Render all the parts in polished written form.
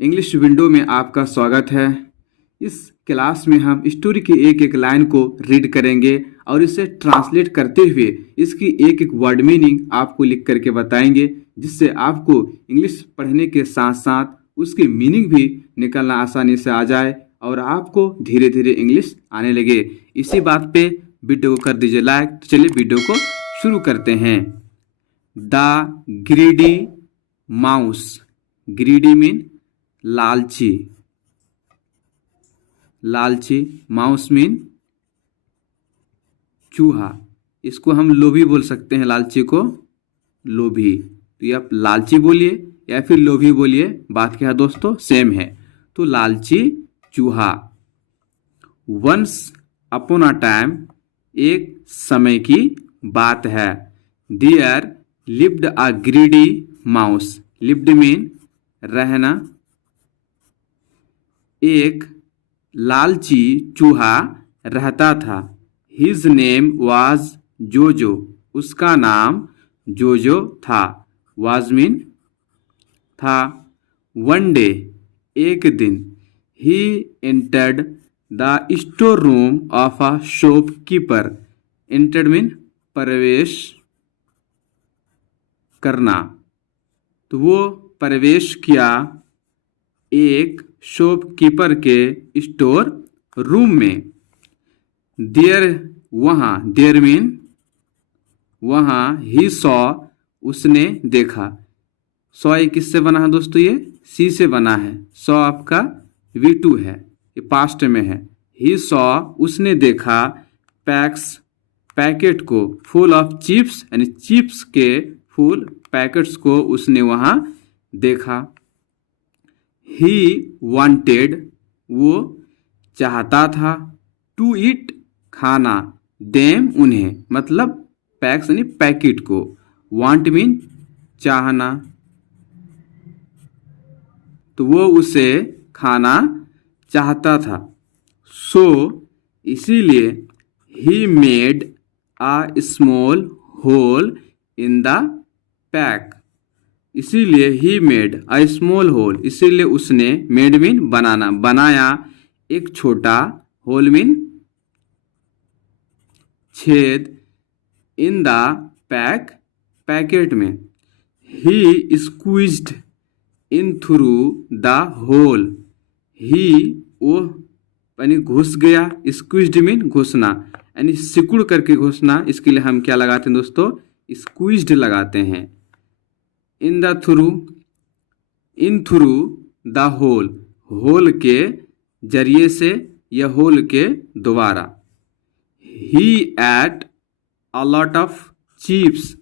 English window में आपका स्वागत है। इस क्लास में हम स्टोरी की एक एक लाइन को रीड करेंगे और इसे ट्रांसलेट करते हुए इसकी एक एक वर्ड मीनिंग आपको लिख करके बताएंगे, जिससे आपको इंग्लिश पढ़ने के साथ साथ उसकी मीनिंग भी निकलना आसानी से आ जाए और आपको धीरे धीरे इंग्लिश आने लगे। इसी बात पे वीडियो को कर दीजिए लाइक। तो चलिए वीडियो को शुरू करते हैं। The greedy mouse. Greedy mean लालची। लालची। माउस मीन चूहा। इसको हम लोभी बोल सकते हैं। लालची को लोभी। तो ये आप लालची बोलिए या फिर लोभी बोलिए, बात क्या है दोस्तों, सेम है। तो लालची चूहा। वंस अपॉन अ टाइम, एक समय की बात है। There lived a greedy mouse. Lived mean रहना। एक लालची चूहा रहता था। हिज नेम वाज जोजो। उसका नाम जोजो था। वाज मीन था। वन डे, एक दिन, he entered the store room of a shopkeeper. Entered mean प्रवेश करना। तो वो प्रवेश किया एक शॉपकीपर के स्टोर रूम में। देयर, वहाँ, देयर मीन वहाँ, ही सॉ, उसने देखा। सॉ ये किससे बना है दोस्तों, ये सी से बना है। सॉ आपका V2 है, ये पास्ट में है। ही सॉ, उसने देखा, पैक्स, पैकेट को, फुल ऑफ चिप्स, यानी चिप्स के फुल पैकेट्स को उसने वहाँ देखा। ही वांटेड, वो चाहता था, टू ईट, खाना, देम, उन्हें, मतलब पैक्स यानी पैकेट को। वांट मीन चाहना। तो वो उसे खाना चाहता था। सो इसीलिए he made a small hole in the pack. इसीलिए he made a small hole, इसीलिए उसने, मेड मीन बनाना, बनाया एक छोटा, होल मीन छेद, इन द पैक, पैकेट में। He squeezed in through the hole. He, वो यानी घुस गया। स्क्वीज्ड मीन घुसना, यानी सिकुड़ करके घुसना। इसके लिए हम क्या लगाते हैं दोस्तों, स्क्वीज्ड लगाते हैं। In the through, in through the hole, hole के जरिए से या होल के द्वारा। He ate a lot of chips.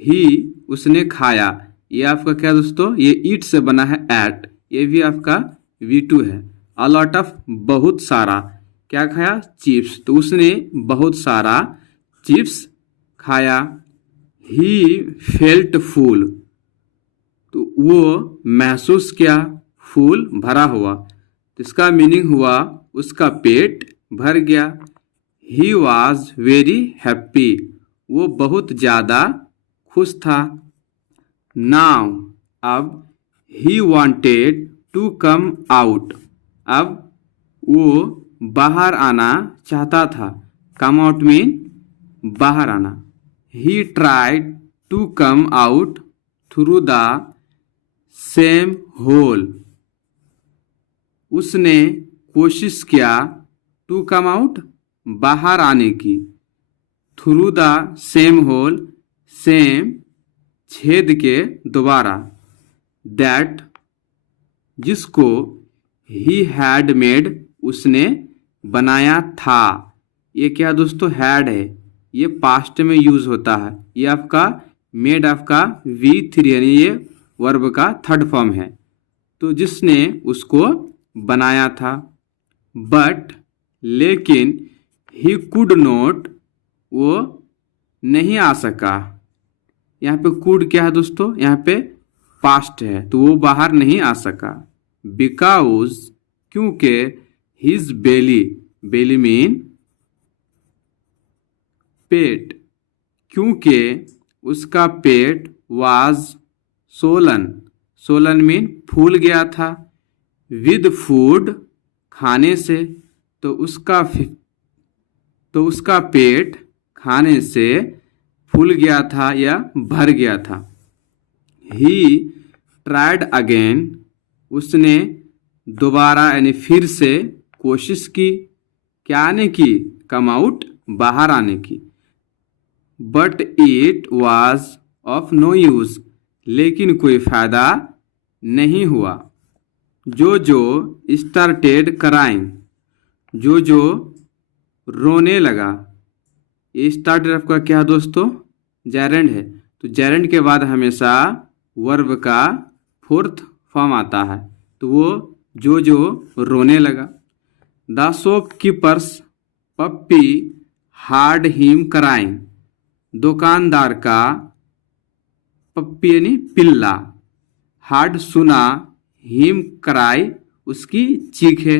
He, उसने खाया। ये आपका क्या दोस्तों, ये ईट से बना है एट, ये भी आपका V2 है। अ लॉट ऑफ, बहुत सारा, क्या खाया, चिप्स। तो उसने बहुत सारा चिप्स खाया। ही फेल्ट फुल, तो वो महसूस किया, फूल, भरा हुआ। तो इसका मीनिंग हुआ उसका पेट भर गया। ही वॉज वेरी हैप्पी, वो बहुत ज़्यादा खुश था। नाउ, अब, he wanted to come out, अब वो बाहर आना चाहता था। कम आउट मीन बाहर आना। He tried to come out through the same hole, उसने कोशिश किया, टू कम आउट, बाहर आने की, through the same hole, same, छेद के द्वारा, दैट, जिसको, ही हैड मेड, उसने बनाया था। ये क्या दोस्तों, हैड है, ये पास्ट में यूज होता है। ये आपका मेड आपका V3 यानी ये वर्ब का थर्ड फॉर्म है। तो जिसने उसको बनाया था। बट, लेकिन, ही कुड नॉट, वो नहीं आ सका। यहाँ पे कुड क्या है दोस्तों, यहाँ पे पास्ट है, तो वो बाहर नहीं आ सका। बिकॉज, क्योंकि, हिज बेली, बेली मीन पेट, क्योंकि उसका पेट, वाज सोलन, सोलन मीन फूल गया था। विद फूड, खाने से, तो उसका पेट खाने से फूल गया था या भर गया था। ही ट्राइड अगेन, उसने दोबारा यानी फिर से कोशिश की, क्या आने की, कम आउट, बाहर आने की। But it was of no use, लेकिन कोई फायदा नहीं हुआ। जो स्टार्टेड क्राइंग, जो रोने लगा। ये स्टार्टेड आपका क्या है दोस्तों, जेरेंड है। तो जेरेंड के बाद हमेशा वर्ब का फोर्थ फॉर्म आता है, तो वो जो रोने लगा। The shopkeeper's puppy heard him crying, दुकानदार का पप्पी यानी पिल्ला, हार्ड सुना, हिम क्राई उसकी चीख है।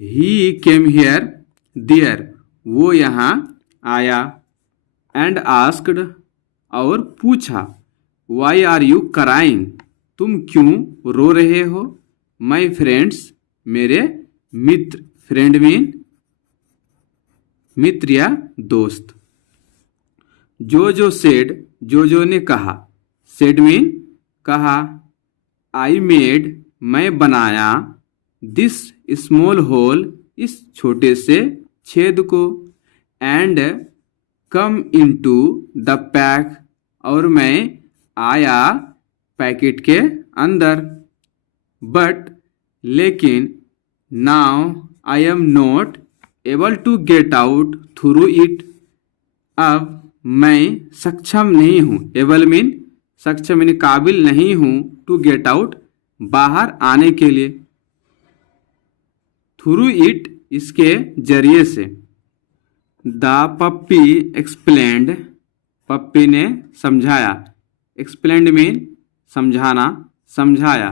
ही केम हियर देयर, वो यहाँ आया। एंड आस्क्ड, और पूछा। वाई आर यू क्राइंग, तुम क्यों रो रहे हो। माई फ्रेंड्स, मेरे मित्र, फ्रेंड मीन मित्र या दोस्त। जो सेड, जो ने कहा, सेड मीन कहा। आई मेड, मैं बनाया। दिस स्मॉल होल, इस छोटे से छेद को। And come into the pack, और मैं आया पैकेट के अंदर। बट, लेकिन, now I am not able to get out through it, अब मैं सक्षम नहीं हूँ। एबल मीन सक्षम यानी काबिल नहीं हूँ, टू गेट आउट बाहर आने के लिए। थ्रू इट इसके जरिए से। द पप्पी एक्सप्लेन्ड, पप्पी ने समझाया। एक्सप्लेन्ड मीन समझाना, समझाया।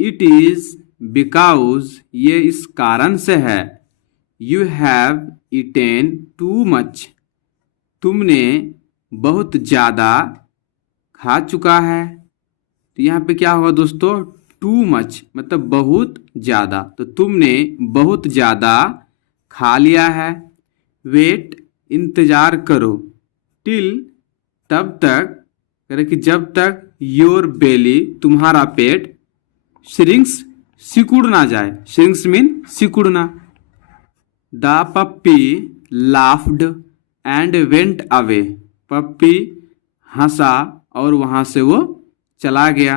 इट इज बिकॉज, ये इस कारण से है। You have eaten too much, तुमने बहुत ज़्यादा खा चुका है। तो यहाँ पे क्या हुआ दोस्तों, टू मच मतलब बहुत ज़्यादा, तो तुमने बहुत ज़्यादा खा लिया है। वेट, इंतज़ार करो। टिल, तब तक, करे कि जब तक, योर बेली, तुम्हारा पेट, श्रिंक्स, सिकुड़ ना जाए। श्रिंक्स मीन सिकुड़ना। The puppy laughed and went away, puppy हंसा और वहां से वो चला गया।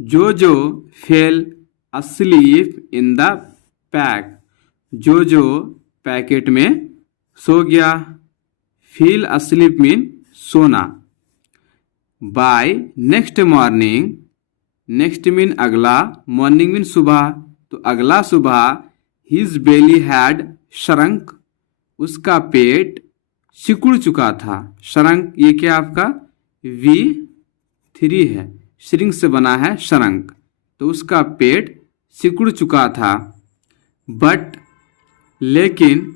जो fell asleep in the pack, जो पैकेट में सो गया। फील अस्लीप मीन सोना। By next morning, next mean अगला, मॉर्निंग मीन सुबह, तो अगला सुबह, हिज बेली हैड श्रंक, उसका पेट सिकुड़ चुका था। श्रंक ये क्या आपका V3 है, श्रिंक से बना है श्रंक, तो उसका पेट सिकुड़ चुका था। बट, लेकिन,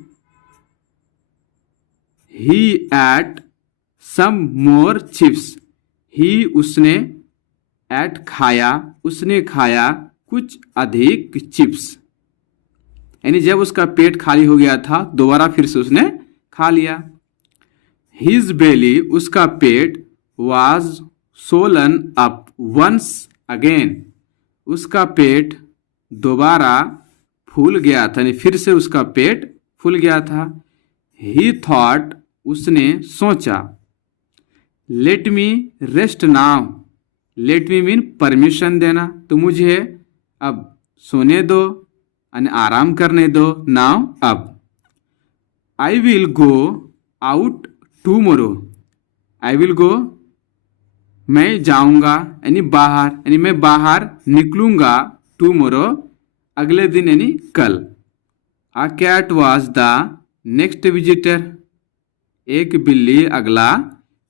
ही at some more chips, he उसने, एट खाया, उसने खाया कुछ अधिक चिप्स, यानी जब उसका पेट खाली हो गया था दोबारा फिर से उसने खा लिया। हिज बेली, उसका पेट, was swollen up once again, उसका पेट दोबारा फूल गया था, यानी फिर से उसका पेट फूल गया था। ही थॉट, उसने सोचा। Let me rest now, let me mean permission देना, तो मुझे अब सोने दो, यानी आराम करने दो। नाउ अब। I will go out tomorrow, I will go, मैं जाऊंगा, यानी बाहर, यानी मैं बाहर निकलूंगा। टूमोरो, अगले दिन यानी कल। A cat was the next visitor, एक बिल्ली अगला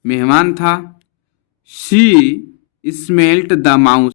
मेहमान था। She smelt the mouse,